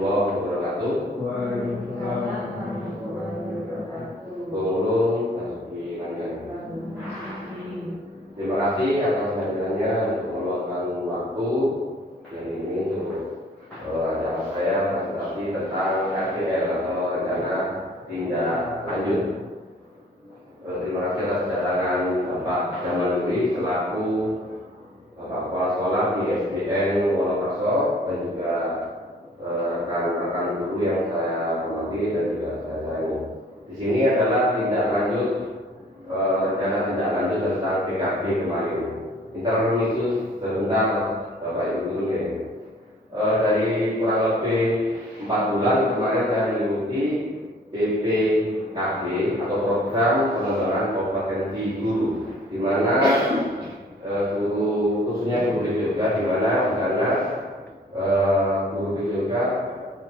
warahmatullahi wabarakatuh. Pemulung Basuki Langgeng. Terima kasih atas kehadirannya untuk meluangkan waktu yang ini untuk acara saya presentasi tentang RTL atau rencana tindak lanjut. Terima kasih atas kedatangan Bapak Jamaludin selaku Bapak Kepala Sekolah di SDN Wonokerso dan juga rekan-rekan guru yang saya hormati dan juga saya sayangi. Di sini adalah tindak lanjut rencana tindak lanjut tentang PKB kemarin. Intermezzo sebentar Bapak Ibu guru ya. Dari kurang lebih 4 bulan kemarin saya mengikuti PPKG atau program pengembangan kompetensi guru, di mana guru khususnya guru BPK, di mana guru BPK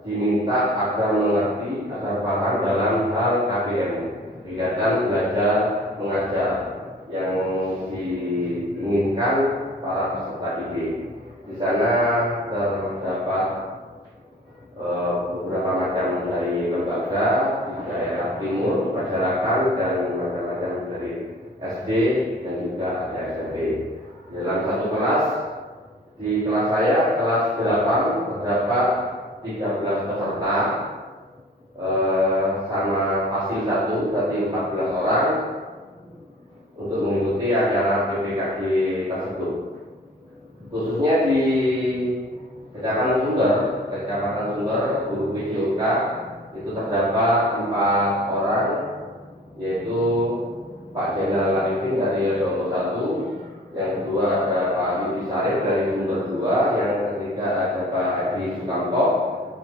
diminta agar mengerti, agar paham dalam hal KBM, kegiatan belajar mengajar yang diinginkan para peserta didik. Di sana terdapat beberapa macam dari lembaga di daerah timur, masyarakat dan macam-macam dari SD dan juga ada SMP. Dalam satu kelas, di kelas saya kelas 8 terdapat 13 peserta sama fasil 1 berarti 14 orang untuk mengikuti acara PPKG tersebut. Khususnya di Kecamatan Sumber, guru PJOK itu terdapat 4 orang, yaitu Pak Jenderal Arifin dari Lombok 1, yang kedua ada Pak Yudi Sarif dari Sumber 2, yang ketiga ada Pak Adi Sukamto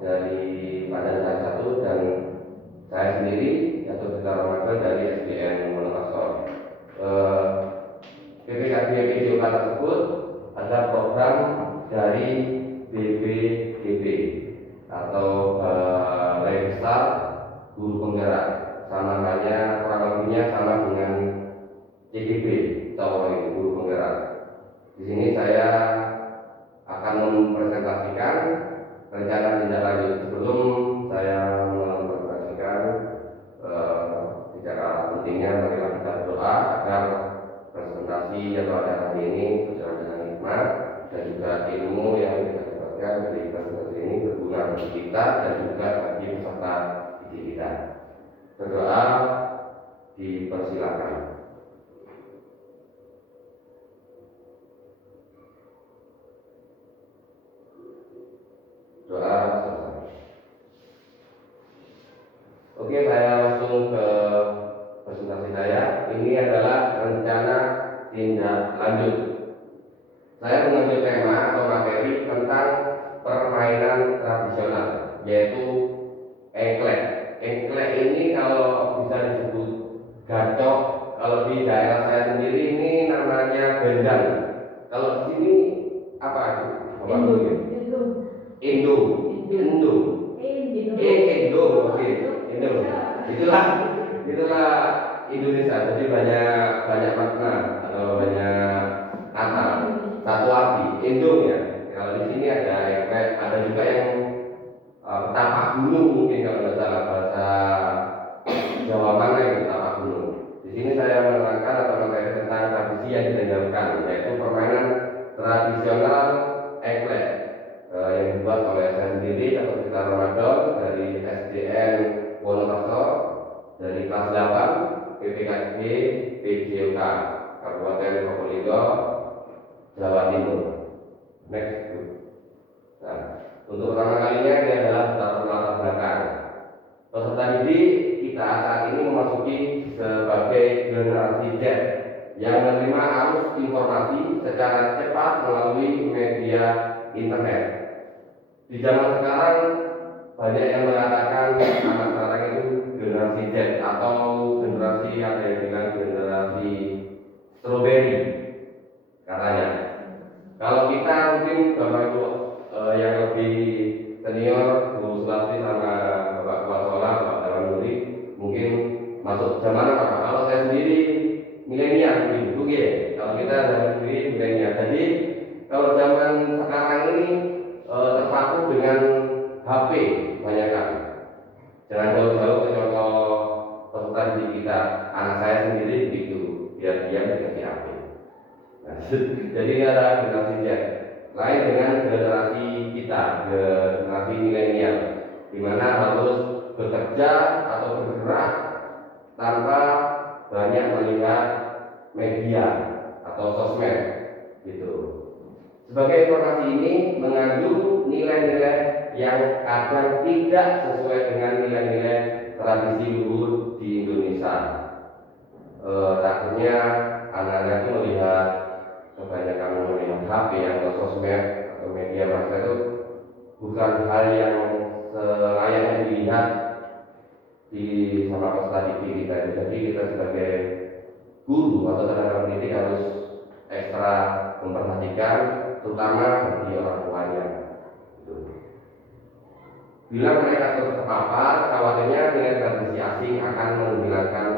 dari Padang 1, dan saya sendiri atau Saudara Ramadan dari SDN Wonokerso. PPKG PJOK tersebut ada program dari BPDB atau Registar Guru Penggerak, sama halnya kurang lebihnya sama dengan CDB atau Guru Penggerak. Di sini saya akan mempresentasikan rencana tindak lanjut. Sebelum saya mempresentasikan tidak kalah pentingnya marilah kita berdoa agar presentasi atau acara ini berjalan dengan hikmat dan juga ilmu yang kita dapatkan dari presentasi ini berguna bagi kita dan juga bagi peserta didik kita. Berdoa dipersilakan. Doa selesai. Oke, saya langsung ke presentasi saya. Ini adalah rencana tindak lanjut. Saya mengambil tema atau materi tentang permainan tradisional, yaitu engklek. Engklek ini kalau bisa disebut gacok, kalau di daerah saya sendiri ini namanya gendang. Kalau di sini apa itu? Indo. Oke. Indo. Itulah Indonesia. Jadi banyak makna atau banyak kata. Satu arti Indo ya. Kalau di sini ada engklek, ada juga yang tapak gunung, mungkin kalau nggak salah bahasa Jawa mana itu tapak gunung. Di sini saya menerangkan atau materi tentang tradisi yang ditinggalkan, yaitu permainan tradisional engklek yang dibuat oleh saya sendiri atau kita Ramadan dari SDN Wonokerso dari kelas 8 PPKG PJOK Kabupaten Probolinggo, Jawa Timur. Next. Nah, untuk pertama kalinya ini adalah latar belakang. Peserta didik kita saat ini memasuki sebagai generasi Z yang menerima arus informasi secara cepat melalui media internet. Di zaman sekarang banyak yang mengatakan anak sekarang itu generasi Z atau generasi ada yang bilang generasi strawberry katanya. Kalau kita mungkin Bapak Ibu yang lebih senior, Bu Sulasti sama Bapak Kepala Sekolah, Bapak Jamaludin, mungkin masuk zaman apa? Kalau saya sendiri milenial, Bu ya. Kalau kita sendiri milenial. Jadi kalau zaman sekarang ini terpaku dengan HP Jadi ini ada generasi Z. Lain dengan generasi kita, generasi milenial, di mana harus bekerja atau bergerak tanpa banyak melihat media atau sosmed, gitu. Sebagai informasi ini mengandung nilai-nilai yang kadang tidak sesuai dengan nilai-nilai tradisi luhur di Indonesia. Takutnya anak-anak itu melihat kebanyakan melihat HP atau sosmed atau media massa itu bukan hal yang selayaknya dilihat di sama peserta didik kita. Jadi kita sebagai guru atau tenaga pendidik harus ekstra memperhatikan, terutama bagi orang tuanya. Bila mereka terus terpapar, khawatirnya nilai tradisi asing akan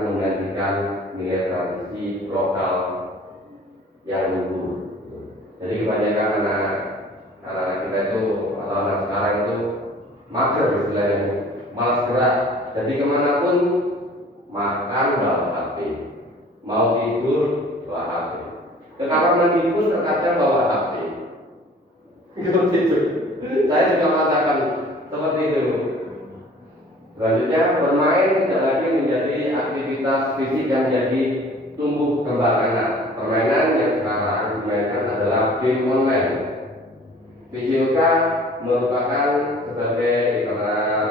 menggantikan nilai tradisi lokal yang luhur. Jadi kebanyakan anak kita itu atau anak sekarang itu mager istilahnya, malas gerak. Jadi kemanapun makan bawa HP, mau tidur bawa HP, ke kamar mandi pun terkadang bawa HP. Gitu. Saya juga merasakan seperti itu. Selanjutnya, bermain tidak lagi menjadi aktivitas fisik yang jadi tumbuh kembang anak. Permainan yang sekarang dimainkan adalah game online. VJOK merupakan sebagai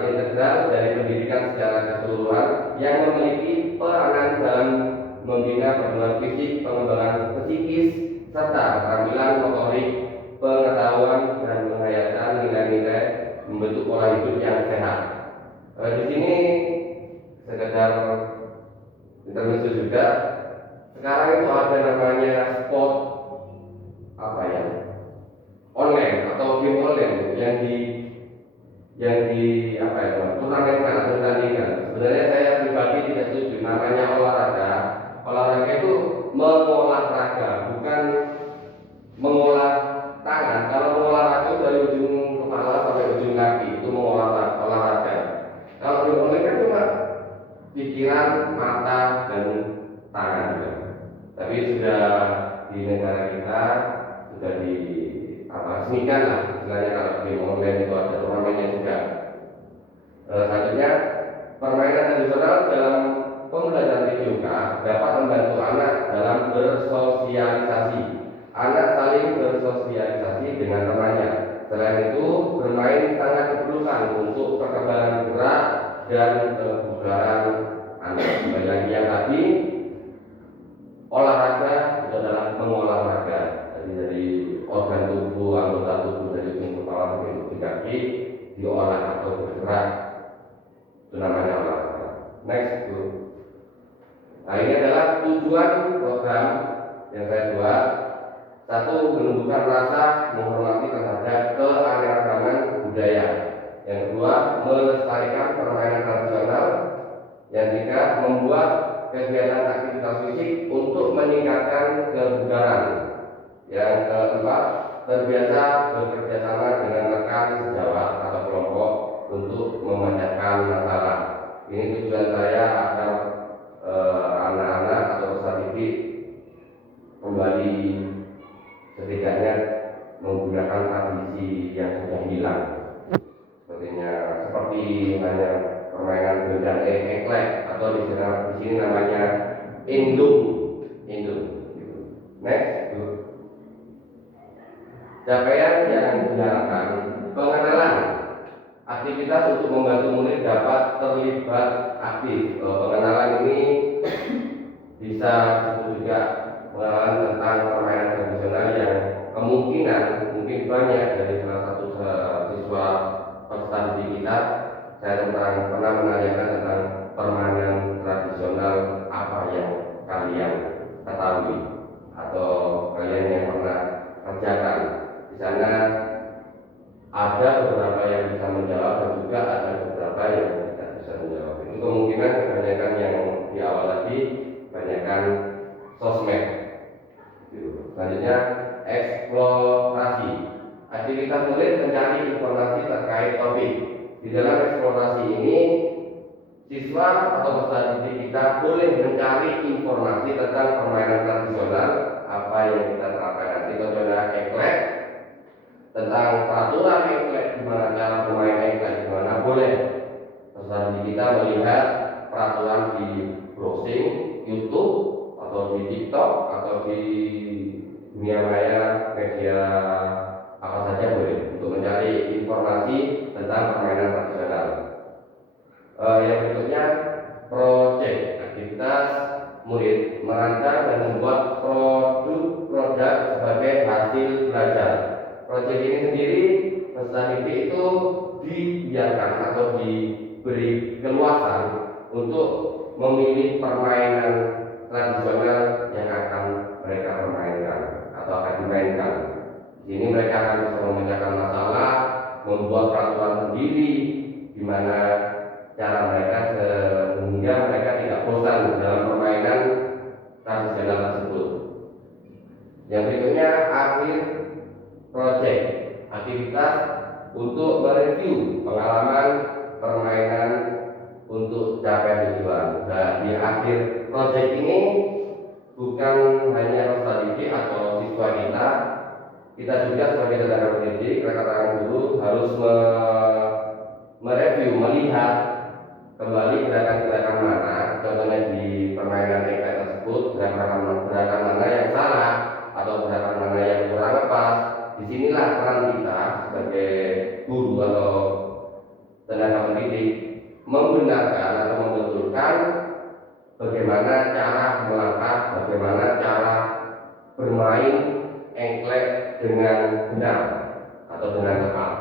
integral dari pendidikan secara keseluruhan yang memiliki peranan dalam membina perkembangan fisik, pengembangan psikis, serta keterampilan motorik, pengetahuan dan penghayatan nilai-nilai membentuk pola hidup yang sehat. Di sini sekedar intermezzo juga. Sekarang itu ada namanya sport online atau game online yang di turnamenkan atau tandingan. Sebenarnya saya pribadi tidak setuju. Namanya olahraga itu mengolah raga, bukan mengolah tangan. Kalau mengolah raga dari ujung kepala sampai ujung kaki itu mengolah olahraga. Kalau game online kan cuma pikiran, mata dan tangan. Tapi sudah di negara kita sudah resmikan lah istilahnya. Kalau game online itu ada turnamennya juga. Selanjutnya, permainan tradisional dalam pembelajaran VJOK dapat membantu anak dalam bersosialisasi. Anak saling bersosialisasi dengan temannya. Selain itu, bermain sangat diperlukan untuk perkembangan gerak dan kebugaran anak. Kembali lagi yang tadi, olahraga itu adalah mengolah raga. Jadi dari organ tubuh, anggota tubuh dari ujung kepala sampai ujung kaki diolah atau bergerak, itu namanya olahraga. Next, Bu. Nah, ini adalah tujuan program yang saya buat. Satu, menumbuhkan rasa menghormati terhadap keanekaragaman budaya. Yang kedua, melestarikan permainan tradisional. Yang ketiga, membuat kegiatan aktivitas fisik untuk meningkatkan kebugaran. Yang keempat, terbiasa bekerja sama dengan rekan sejawat atau kelompok untuk memecahkan masalah. Ini tujuan saya agar anak-anak atau peserta didik kembali setidaknya menggunakan tradisi yang sudah hilang. Seperti hanya permainan gendang eklek atau di sini namanya indung. Next, capaian yang diharapkan: pengenalan aktivitas untuk membantu murid dapat terlibat aktif. Pengenalan ini bisa juga pengenalan tentang permainan tradisional yang kemungkinan mungkin banyak dari salah satu siswa peserta didik kita. Saya pernah menanyakan tentang permainan tradisional apa yang kalian ketahui atau kalian yang pernah kerjakan. Di sana ada beberapa yang bisa menjawab dan juga ada beberapa yang tidak bisa menjawab. Itu kemungkinan kebanyakan yang di awal tadi kebanyakan sosmed. Selanjutnya, eksplorasi. Aktivitas murid mencari informasi terkait topik. Di dalam eksplorasi ini, siswa atau peserta didik kita boleh mencari informasi tentang permainan tradisional apa yang kita terapkan engklek, tentang peraturan engklek, gimana cara bermain engklek, gimana boleh peserta didik kita melihat peraturan di browsing YouTube atau di TikTok atau di dunia maya media apa saja boleh untuk mencari informasi tentang permainan tradisional. Yang berikutnya, project, aktivitas murid merancang dan membuat produk sebagai hasil belajar. Project ini sendiri peserta didik itu dibiarkan atau diberi keluasan untuk memilih permainan tradisional yang akan mereka permainkan atau akan dimainkan. Di sini mereka akan bisa memecahkan masalah, membuat peraturan sendiri, di mana cara mereka sehingga mereka tidak bosan dalam permainan tradisional tersebut. Yang berikutnya, akhir project, aktivitas untuk mereview pengalaman permainan untuk capai tujuan. Nah, di akhir project ini bukan hanya peserta didik atau siswa kita juga sebagai tenaga pendidik, rekan-rekan guru harus mereview, melihat kembali gerakan-gerakan mana, contohnya di permainan engklek tersebut, gerakan mana yang salah atau gerakan mana yang kurang lepas. Disinilah peran kita sebagai guru atau tenaga pendidik membenarkan atau membetulkan bagaimana cara melangkah, bagaimana cara bermain engklek dengan benar atau dengan tepat.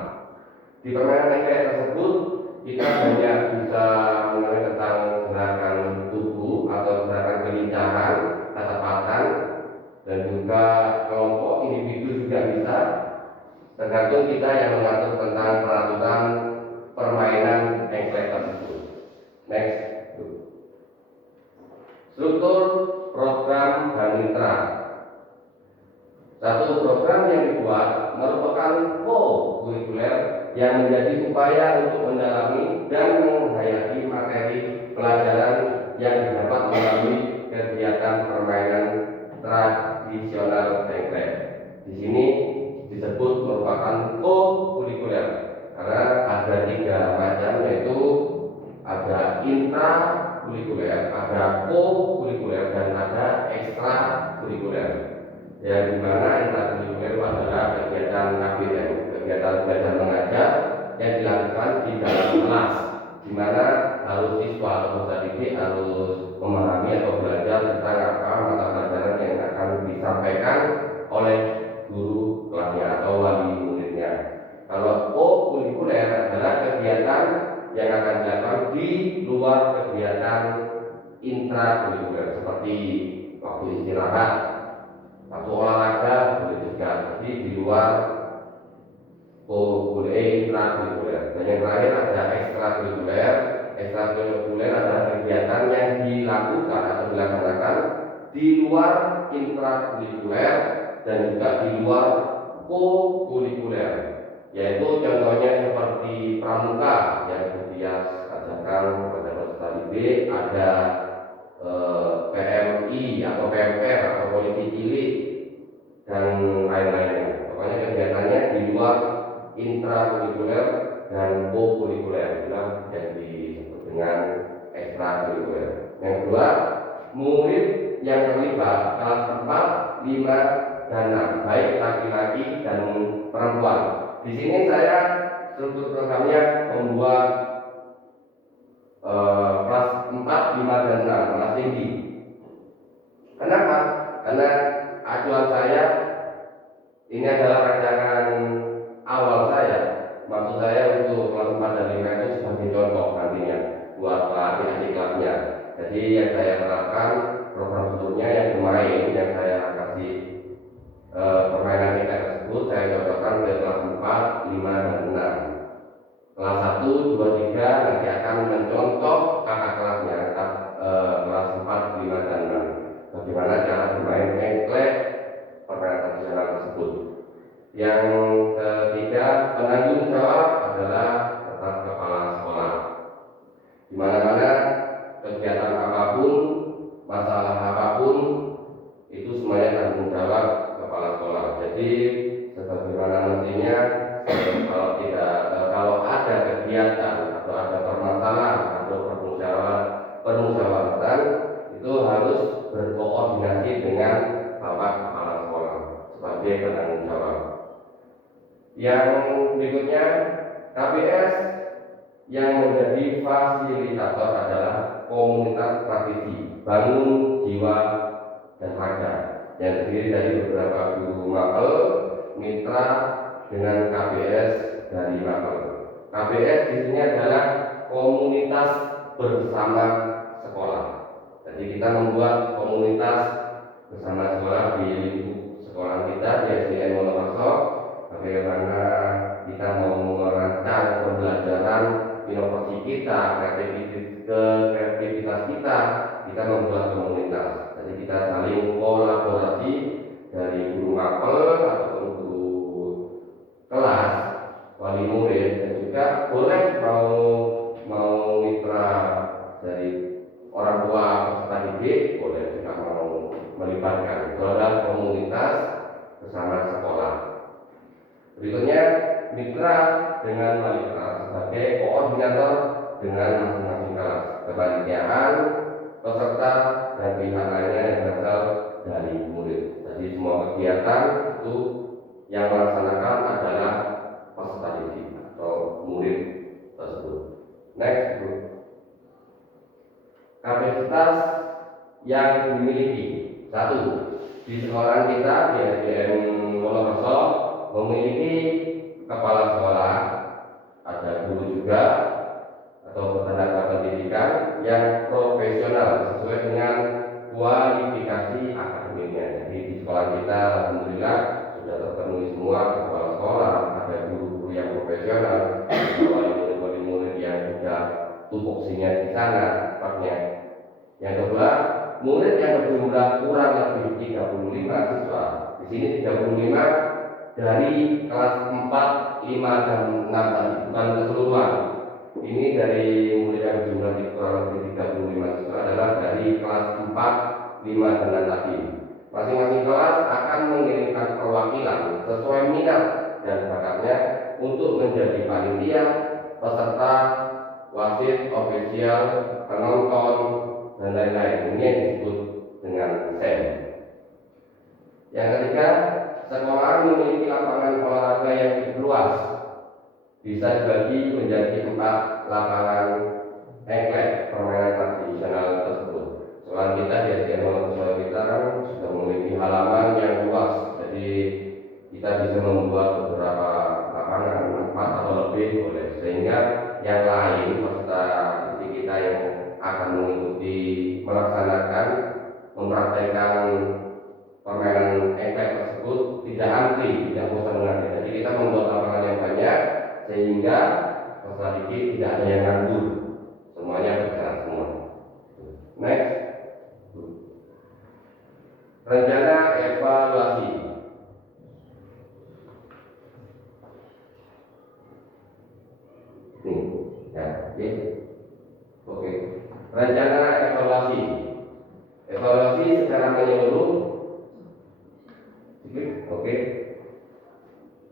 Di permainan engklek tersebut kita banyak bisa mengenai tentang gerakan tubuh atau gerakan kelincahan, ketepatan, dan juga kelompok individu juga bisa, tergantung kita yang mengatur tentang peraturan permainan engklek tersebut. Next. Struktur program dan mitra. Satu program yang dibuat merupakan co-kurikuler yang menjadi upaya untuk mendalami dan menghayati materi pelajaran yang didapat melalui kegiatan permainan tradisional engklek. Di sini disebut merupakan co-kurikuler karena ada 3 macam, yaitu ada intra-kurikuler, ada co-kurikuler, dan ada ekstra-kurikuler. Yang dimana intra-kurikuler adalah kegiatan KBM, kegiatan belajar mengajar yang dilakukan di dalam kelas, di mana harus siswa atau peserta didik harus memahami atau belajar tentang apa mata pelajaran yang akan disampaikan oleh guru kelasnya atau wali muridnya. Kalau co-kurikuler adalah kegiatan yang akan dilakukan di luar kegiatan intrakurikuler, seperti waktu istirahat, waktu olahraga, boleh juga. Jadi di luar intrakurikuler. Dan yang terakhir ada ekstrakurikuler. Ekstrakurikuler adalah kegiatan yang dilakukan atau dilaksanakan di luar intrakurikuler dan juga di luar co-kurikuler, yaitu contohnya seperti pramuka yang Dias ajarkan kepada peserta didik, ada PMI atau PMR atau polisi cilik dan lain-lainnya. Pokoknya kegiatannya di luar intrakurikuler dan co-kurikuler, itulah yang disebut dengan ekstrakurikuler. Yang kedua, murid yang terlibat kelas 4, 5, dan 6, baik laki-laki dan perempuan. Di sini saya struktur programnya membuat kelas 4, 5, dan 6, kelas tinggi. Kenapa? Karena acuan saya ini adalah rancangan awal saya. Maksud saya untuk kelas 4 dan 5 itu sebagai contoh nantinya buat adik-adik kelasnya. Jadi yang saya terapkan program sebelumnya yang bermain, yang saya kasih permainan engklek tersebut saya contohkan ke kelas 4, 5, dan 6. Kelas 1, 2, 3 nanti akan mencontoh kakak kelasnya, kelas 4, 5, dan 6. Bagaimana cara bermain engklek permainan tradisional tersebut. Yang ketiga, penanggung jawab adalah tetap kepala sekolah. Di mana-mana kegiatan apapun, masalah apapun, itu semuanya tanggung jawab kepala sekolah. Jadi sebagai penanggung jawab. Yang berikutnya, KBS yang menjadi fasilitator adalah komunitas praktisi bangun jiwa dan raga yang terdiri dari beberapa guru mapel mitra dengan KBS dari mapel. KBS di sini adalah komunitas bersama sekolah. Jadi kita membuat komunitas bersama sekolah di lingkup sekolah kita di SDN Wonokerso. Bagaimana kita mau merancang pembelajaran inovasi kita, kreativitas kita membuat komunitas. Jadi kita saling kolaborasi dari guru mapel ataupun guru kelas, wali murid, dan juga boleh mau mitra dari orang tua peserta didik, boleh juga mau melibatkan. Itu adalah komunitas bersama sekolah. Berikutnya, mitra dengan wali kelas sebagai koordinator dengan masing-masing kelas, kepanitiaan, peserta, dan pihak lainnya yang berasal dari murid. Jadi semua kegiatan itu yang melaksanakan adalah peserta didik atau murid tersebut. Next, kapasitas yang dimiliki. 1. Di sekolah kita di SDN Wonokerso memiliki kepala sekolah, ada guru juga atau tenaga pendidikan yang profesional sesuai dengan kualifikasi akademiknya. Jadi di sekolah kita alhamdulillah sudah terpenuhi semua kepala sekolah, ada guru-guru yang profesional, wali murid yang sudah tupoksinya di sana tempatnya. Yang kedua, murid yang berjumlah kurang lebih 35 siswa. Di sini 35 dari kelas 4, 5, dan 6 tadi, bukan keseluruhan. Ini dari murid yang berjumlah kurang lebih 35 siswa adalah dari kelas 4, 5, dan 6 tadi. Masing-masing kelas akan mengirimkan perwakilan sesuai minat dan bakatnya untuk menjadi panitia, peserta, wasit, ofisial, penonton, dan lain-lain. Ini yang disebut dengan SEM. Yang ketiga, sekolah memiliki lapangan olahraga yang cukup luas, bisa dibagi menjadi 4 lapangan engklek permainan tradisional tersebut. Sekolah kita di SDN Wonokerso kita kan sudah memiliki halaman yang luas, jadi kita bisa membuat beberapa lapangan 4 atau lebih boleh, sehingga yang lain peserta didik kita yang akan mengikuti melaksanakan mempraktekkan permainan engklek tersebut tidak antri, tidak bosan menanti. Jadi kita membuat lapangan yang banyak sehingga peserta didik tidak ada yang nganggur, semuanya berjalan semua. Next, rencana evaluasi. Oke. Rencana evaluasi. Evaluasi secara menyeluruh. Oke.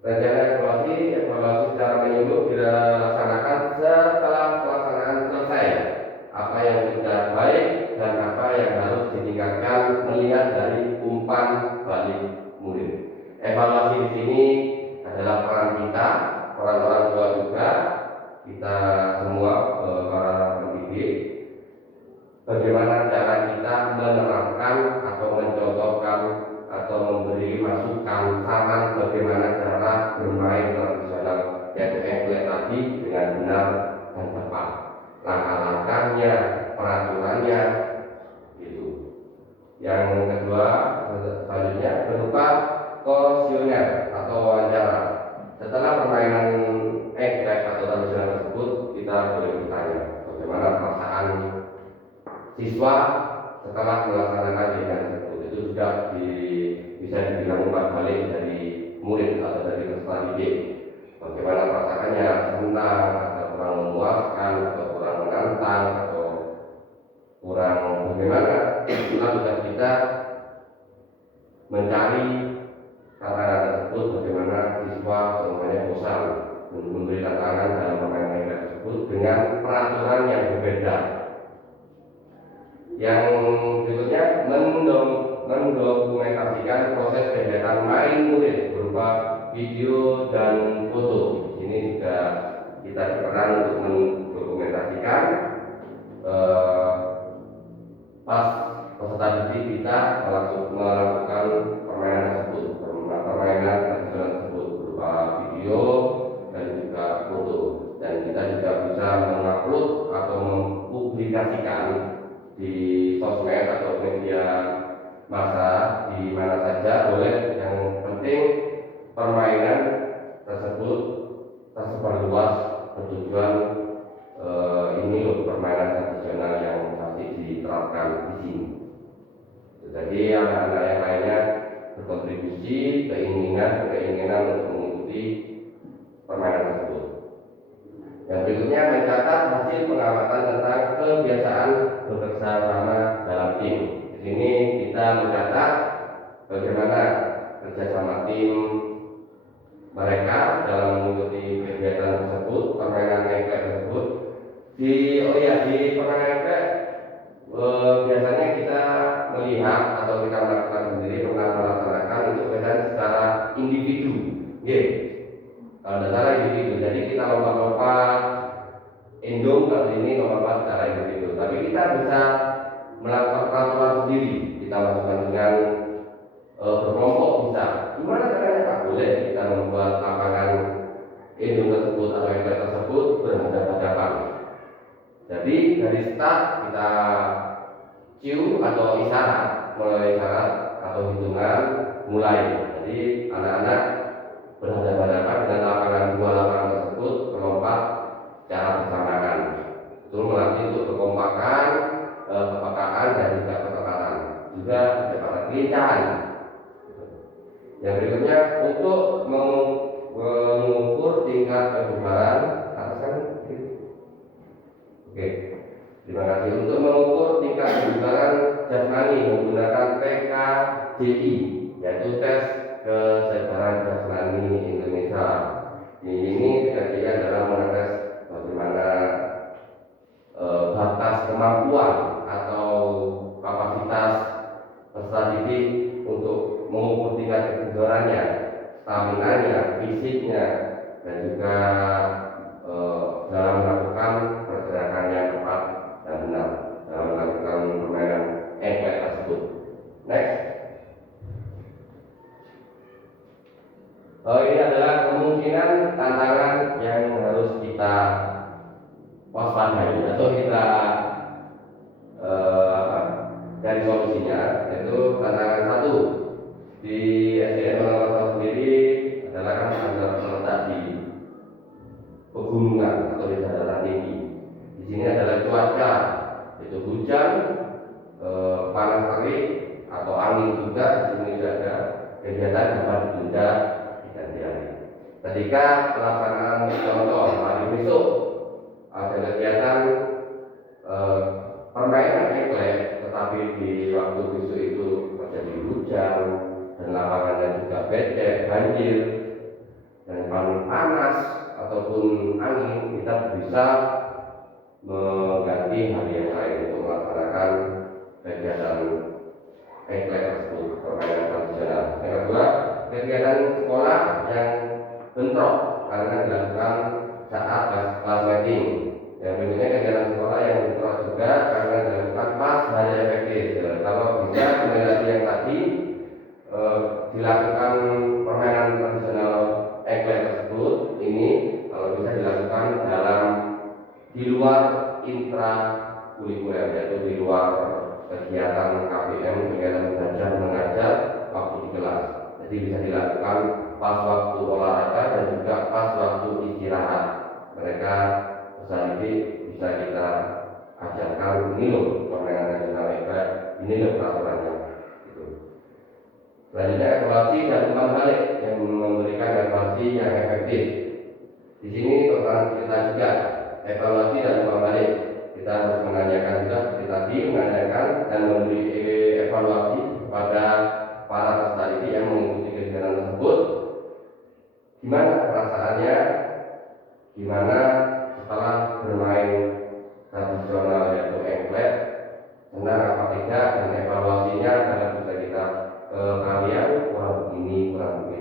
Rencana evaluasi secara menyeluruh dilaksanakan setelah pelaksanaan selesai. Apa yang sudah baik dan apa yang harus ditingkatkan melihat dari umpan balik murid. Evaluasi di sini adalah peran kita, peran orang tua juga, kita semua para pendidik. Bagaimana cara kita menerapkan atau mencontohkan atau memberi masukan saran bagaimana cara bermain tradisional yaitu engklek tadi dengan benar dan tepat, langkah-langkahnya, peraturannya, gitu. Yang kedua, selanjutnya berupa kuesioner atau wawancara. Setelah permainan engklek atau tradisional tersebut, kita boleh bertanya bagaimana perasaan siswa setelah melaksanakan kegiatan tersebut. Itu sudah bisa dibilang umpan balik dari murid atau dari peserta didik. Bagaimana perasaannya, senang atau kurang memuaskan atau kurang menantang atau kurang bagaimana. Itulah tugas kita mencari kata-kata tersebut, bagaimana siswa semuanya bosan memberi tantangan dalam permainan tersebut dengan peraturan yang berbeda. Yang berikutnya mendokumentasikan proses kegiatan main lain murid berupa video dan foto. Ini juga kita berperan untuk mendokumentasikan pas peserta didik kita melakukan permainan tersebut, permainan tradisional tersebut berupa video dan juga foto. Dan kita juga bisa mengupload atau mempublikasikan di sosmed atau media massa di mana saja boleh. Yang penting permainan tersebut tersebar luas, bertujuan ini loh permainan tradisional yang masih diterapkan di sini. Jadi anak-anak yang lainnya berkontribusi keinginan untuk mengikuti permainan tersebut. Yang berikutnya mencatat hasil pengamatan tentang kebiasaan bekerja sama dalam tim. Di sini kita mencatat bagaimana kerjasama tim mereka dalam mengikuti kegiatan tersebut, permainan engklek tersebut. Di permainan engklek biasanya kita melihat atau kita melakukan sendiri, pernah melaksanakan untuk kegiatan secara individu. Kalau tidak salah individu, jadi kita lompat-lompat endong, kalau ini lompat-lompat secara individu. Tapi kita bisa melakukan peraturan sendiri, kita lakukan dengan berkelompok bisa. Gimana caranya? Tak boleh kita membuat lapangan endong tersebut atau engklek tersebut berhadapan-hadapan. Jadi dari start kita cue atau isyarat, mulai isyarat atau hitungan mulai. Jadi anak-anak berhadapan-hadapan dengan dua lapangan tersebut melompat secara bersamaan. Itu melatih untuk kekompakan, kepekaan dan juga ketepatan. Juga kecepatan kelincahan. Yang berikutnya untuk mengukur tingkat kebugaran atas kan. Oke. Terima kasih. Untuk mengukur tingkat kebugaran jasmani menggunakan TKJI, yaitu tes kesegaran jasmani Indonesia. Ini TKJI adalah mengetes bagaimana batas kemampuan atau kapasitas peserta didik untuk mengukur tingkat kebugarannya, stamina-nya, fisiknya, dan juga dalam melakukan pergerakan yang tepat dan benar dalam melakukan permainan engklek tersebut. Next. Ini adalah kemungkinan tantangan yang harus kita waspadai atau kita cari solusinya, yaitu tantangan satu di SDN Makassar sendiri adalah kan terletak di pegunungan atau di dataran tinggi. Di sini adalah cuaca, itu hujan, panas terik atau angin juga. Di sini juga ada kegiatan dapat ditunda di ganti hari. Ketika pelaksanaan contoh hari besok ada kegiatan permainan engklek, tetapi di waktu besok itu terjadi hujan dan lapangannya juga becek, banjir dan panas ataupun angin, kita bisa mengganti hari yang lain untuk melaksanakan kegiatan engklek tersebut, permainan tradisional. Yang kedua, kegiatan sekolah yang bentrok karena dilakukan saat kelas meeting. Yang berikutnya kegiatan sekolah yang bentrok juga karena dilakukan pas hari efektif. Kalau bisa kembali yang tadi dilakukan permainan tradisional engklek tersebut, ini kalau bisa dilakukan di luar intrakurikuler, yaitu di luar kegiatan KBM, kegiatan belajar mengajar waktu di kelas. Jadi bisa dilakukan pas waktu olahraga dan juga pas waktu istirahat. Mereka peserta didik bisa kita ajarkan, ini loh permainan tradisional engklek, ini loh peraturannya. Selanjutnya evaluasi dan umpan balik yang memberikan evaluasi yang efektif. Di sini tentang kita juga evaluasi dan umpan balik. Kita harus menanyakan juga seperti tadi, menanyakan dan memberi evaluasi kepada para peserta didik yang mengikuti kegiatan tersebut. Gimana perasaannya? Gimana setelah bermain tradisional yaitu engklek? Senang apa tidak? Dan evaluasinya adalah bisa kita kalian kurang begini, kurang begini.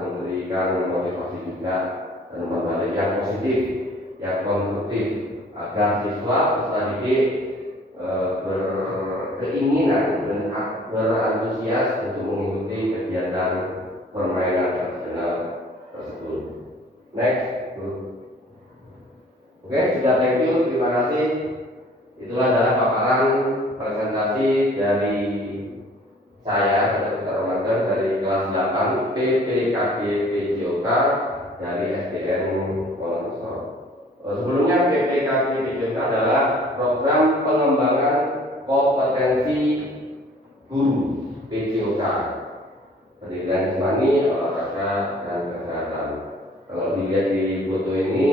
memberikan motivasi juga dan membalik yang positif, yang konstruktif agar siswa peserta didik berkeinginan dan berantusias untuk mengikuti kegiatan permainan tradisional tersebut. Next. Oke, sudah, thank you, terima kasih. Itulah adalah paparan presentasi dari saya, Dr. Ramadan, dari kelas 8 PPKB PJOK dari SDN Wonosobo. Sebelumnya PPKB PJOK adalah program pengembangan kompetensi guru PJOK, pendidikan jasmani, olahraga, dan kesehatan. Kalau dilihat di foto ini,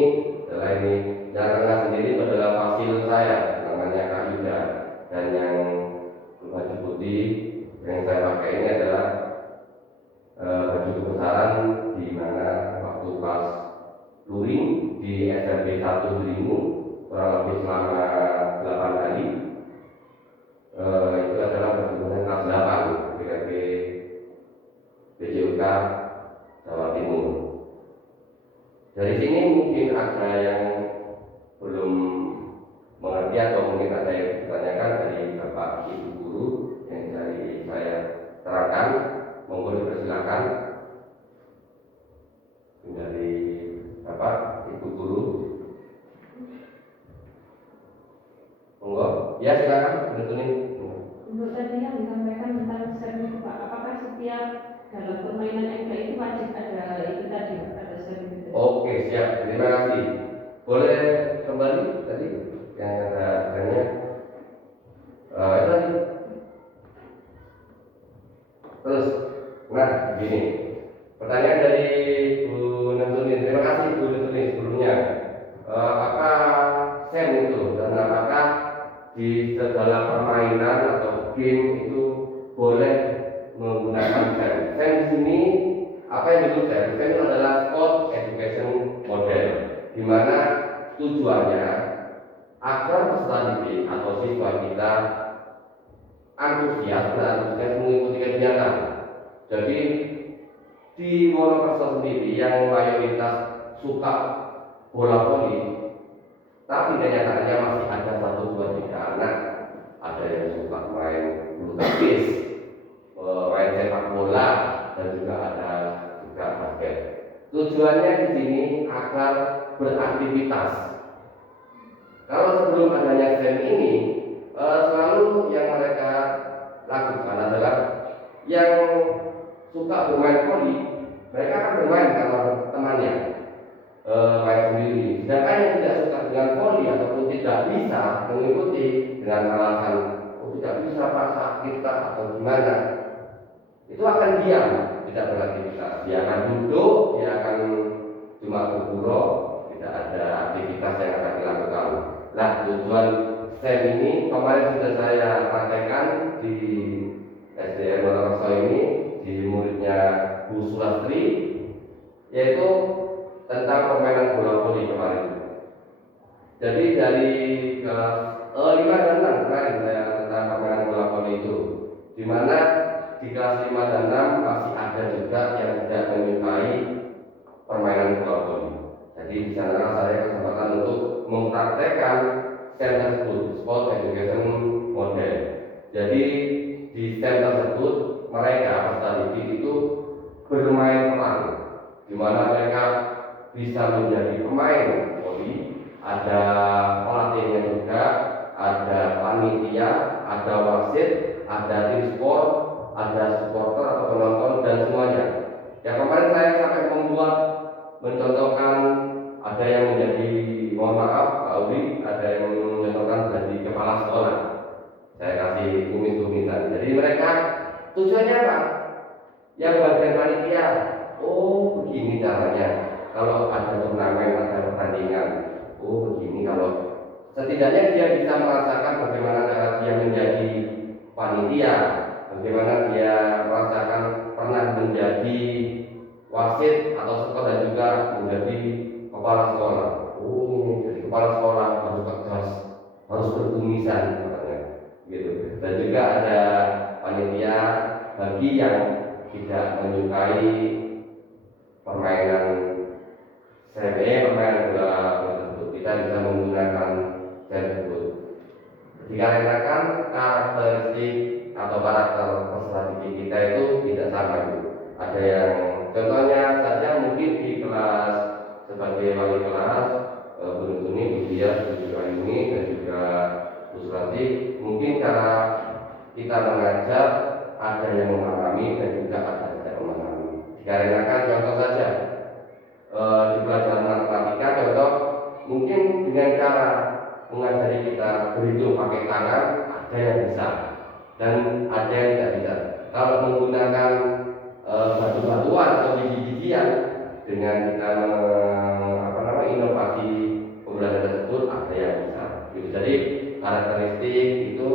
adalah ini yang tengah sendiri adalah fasil saya, namanya Kak Ida, dan yang baju putih yang saya pakai ini adalah baju kebesaran di mana waktu pas luring di SMP 1 Dringu kurang lebih selama 8 hari. Itu adalah baju kebesaran kelas 8 PKB PJOK Jawa Timur. Dari sini mungkin ada yang belum mengerti atau mungkin ada yang ditanyakan dari Bapak Ibu guru yang dari saya terangkan, monggo dipersilakan dari Bapak Ibu guru. Monggo, ya silakan betulin. Untuk tadi yang disampaikan tentang SEM itu Pak, apakah setiap dalam permainan MK itu wajib ada itu tadi, ada SEM itu? Oke, siap, terima kasih. Boleh kembali tadi yang ada tanya. Itu tadi. Terus, nah begini. Pertanyaan dari Bu Nentunin. Terima kasih Bu Nentunin sebelumnya. Apakah SEM itu dan apakah di segala permainan atau game itu boleh menggunakan SEM? SEM di sini apa yang disebut SEM? SEM itu adalah Sport Education Model, di mana tujuannya agar peserta didik atau siswa kita antusias mengikuti kegiatan. Jadi di Wonokerso sendiri yang mayoritas suka bola voli, tapi kenyataannya masih ada 1-2-3 anak, ada yang suka main bulu tangkis, main sepak bola, dan juga ada juga basket. Tujuannya di sini agar beraktivitas. Kalau sebelum adanya SEM ini, selalu yang mereka lakukan adalah yang suka bermain voli, mereka akan bermain sama temannya, main sendiri. Sedangkan yang tidak suka dengan voli ataupun tidak bisa mengikuti dengan alasan tidak bisa Pak, sakit Pak, atau gimana, itu akan diam, tidak beraktivitas. Dia akan duduk, dia akan cuma bergurau, tidak ada aktivitas yang akan dilakukan. Nah, tujuan SEM ini kemarin sudah saya praktekkan di SDN Wonokerso ini di muridnya Bu Sulastri, yaitu tentang permainan bola voli kemarin. Jadi dari kelas 5 dan 6 kemarin saya tentang permainan bola voli itu, di mana di kelas 5 dan 6 masih ada juga yang tidak menyukai permainan bola voli. Jadi di sana saya kesempatan untuk mempraktekkan SEM tersebut, Sport Education Model. Jadi di SEM tersebut mereka peserta didik itu bermain peran, di mana mereka bisa menjadi pemain voli, ada pelatihnya juga, ada panitia, ada wasit, ada tim sport, ada supporter atau penonton, dan semuanya. Yang kemarin saya sampai membuat mencontohkan ada yang menjadi, mohon maaf Pak Udi, ada yang mencontohkan menjadi kepala sekolah. Saya kasih kumis-kumisan. Jadi mereka tujuannya apa? Yang bagian panitia, oh begini caranya. Kalau ada turnamen, ada pertandingan, oh begini. Kalau setidaknya dia bisa merasakan bagaimana cara dia menjadi panitia, bagaimana dia merasakan pernah menjadi wasit atau skor dan juga menjadi kepala sekolah. Oh, jadi kepala sekolah harus tegas, harus berkumisan katanya, gitu. Dan juga ada panitia bagi yang tidak menyukai sebagai wali kelas, Bu Nusuni, Bu Dias, Bu Ayuni, dan juga Bu Surati, mungkin cara kita mengajar ada yang memahami dan juga ada yang tidak memahami. Dikarenakan contoh saja di pelajaran matematika, contoh mungkin dengan cara mengajari kita berhitung pakai tangan, ada yang bisa dan ada yang tidak bisa. Kalau menggunakan batu-batuan atau biji-bijian dengan kita inovasi pembelajaran tersebut, ada yang bisa. Gitu. Jadi karakteristik itu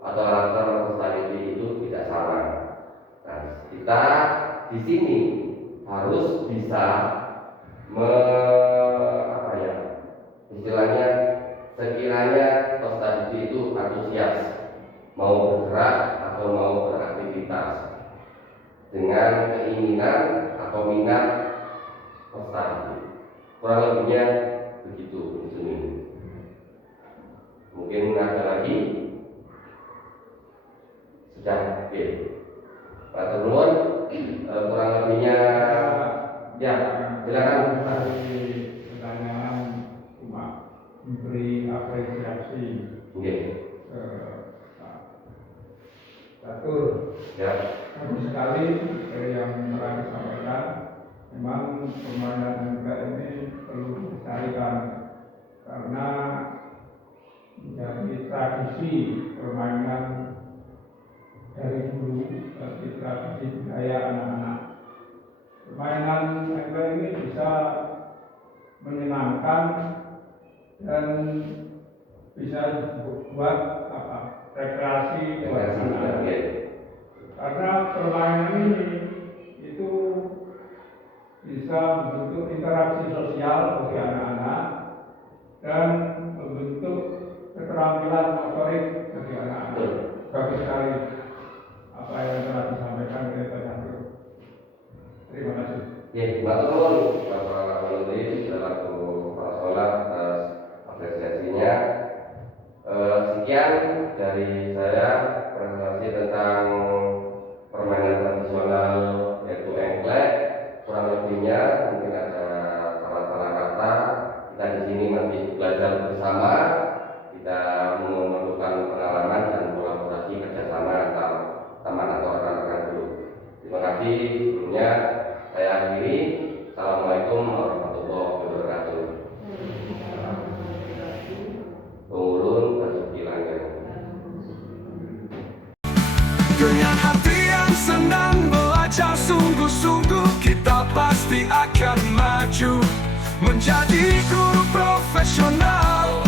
atau karakter personality itu tidak sama. Nah, kita di sini harus bisa istilahnya sekiranya personality itu antusias, mau bergerak atau mau beraktivitas dengan keinginan atau minat personality. Kurang lebihnya begitu di sini. Mungkin ada lagi? Sudah, oke. Pak Turun, kurang lebihnya ya, silakan. Pertanyaan cuma memberi apresiasi. Oke. Catur. Ya. Bagus sekali yang telah disampaikan. Memang permainan MK ini perlu dilestarikan karena menjadi tradisi permainan dari dulu, seperti tradisi budaya anak-anak. Permainan MK ini bisa menyenangkan dan bisa buat rekreasi buat anak. Karena permainan ini itu bisa membentuk interaksi sosial bagi anak-anak dan membentuk keterampilan motorik bagi anak-anak. Bagus sekali apa yang telah disampaikan oleh Pak Catur. Terima kasih. Ya, terima kasih Bapak Menteri selaku Kepala Sekolah atas apresiasinya. Sekian dari saya presentasi tentang permainan tradisional yaitu engklek. Kurang lebihnya mungkin ada salah-salah kata. Kita di sini masih belajar bersama. Kita memerlukan pengalaman dan kolaborasi kerjasama antar teman atau rekan-rekan guru. Terima kasih sebelumnya. Saya akhiri. Assalamualaikum warahmatullahi wabarakatuh. Turun basuki langit. Dengan hati yang senang belajar sungguh-sungguh, kita pasti akan maju menjadi guru profesional,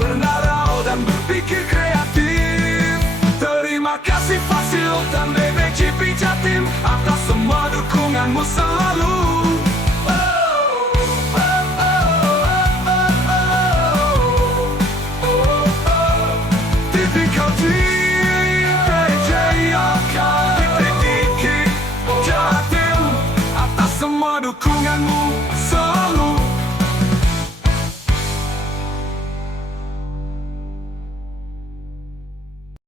bernarau dan berpikir kreatif. Terima kasih Fasil dan BBJP Jatim atas semua dukunganmu selalu. Tipikal Jatim atas semua dukunganmu.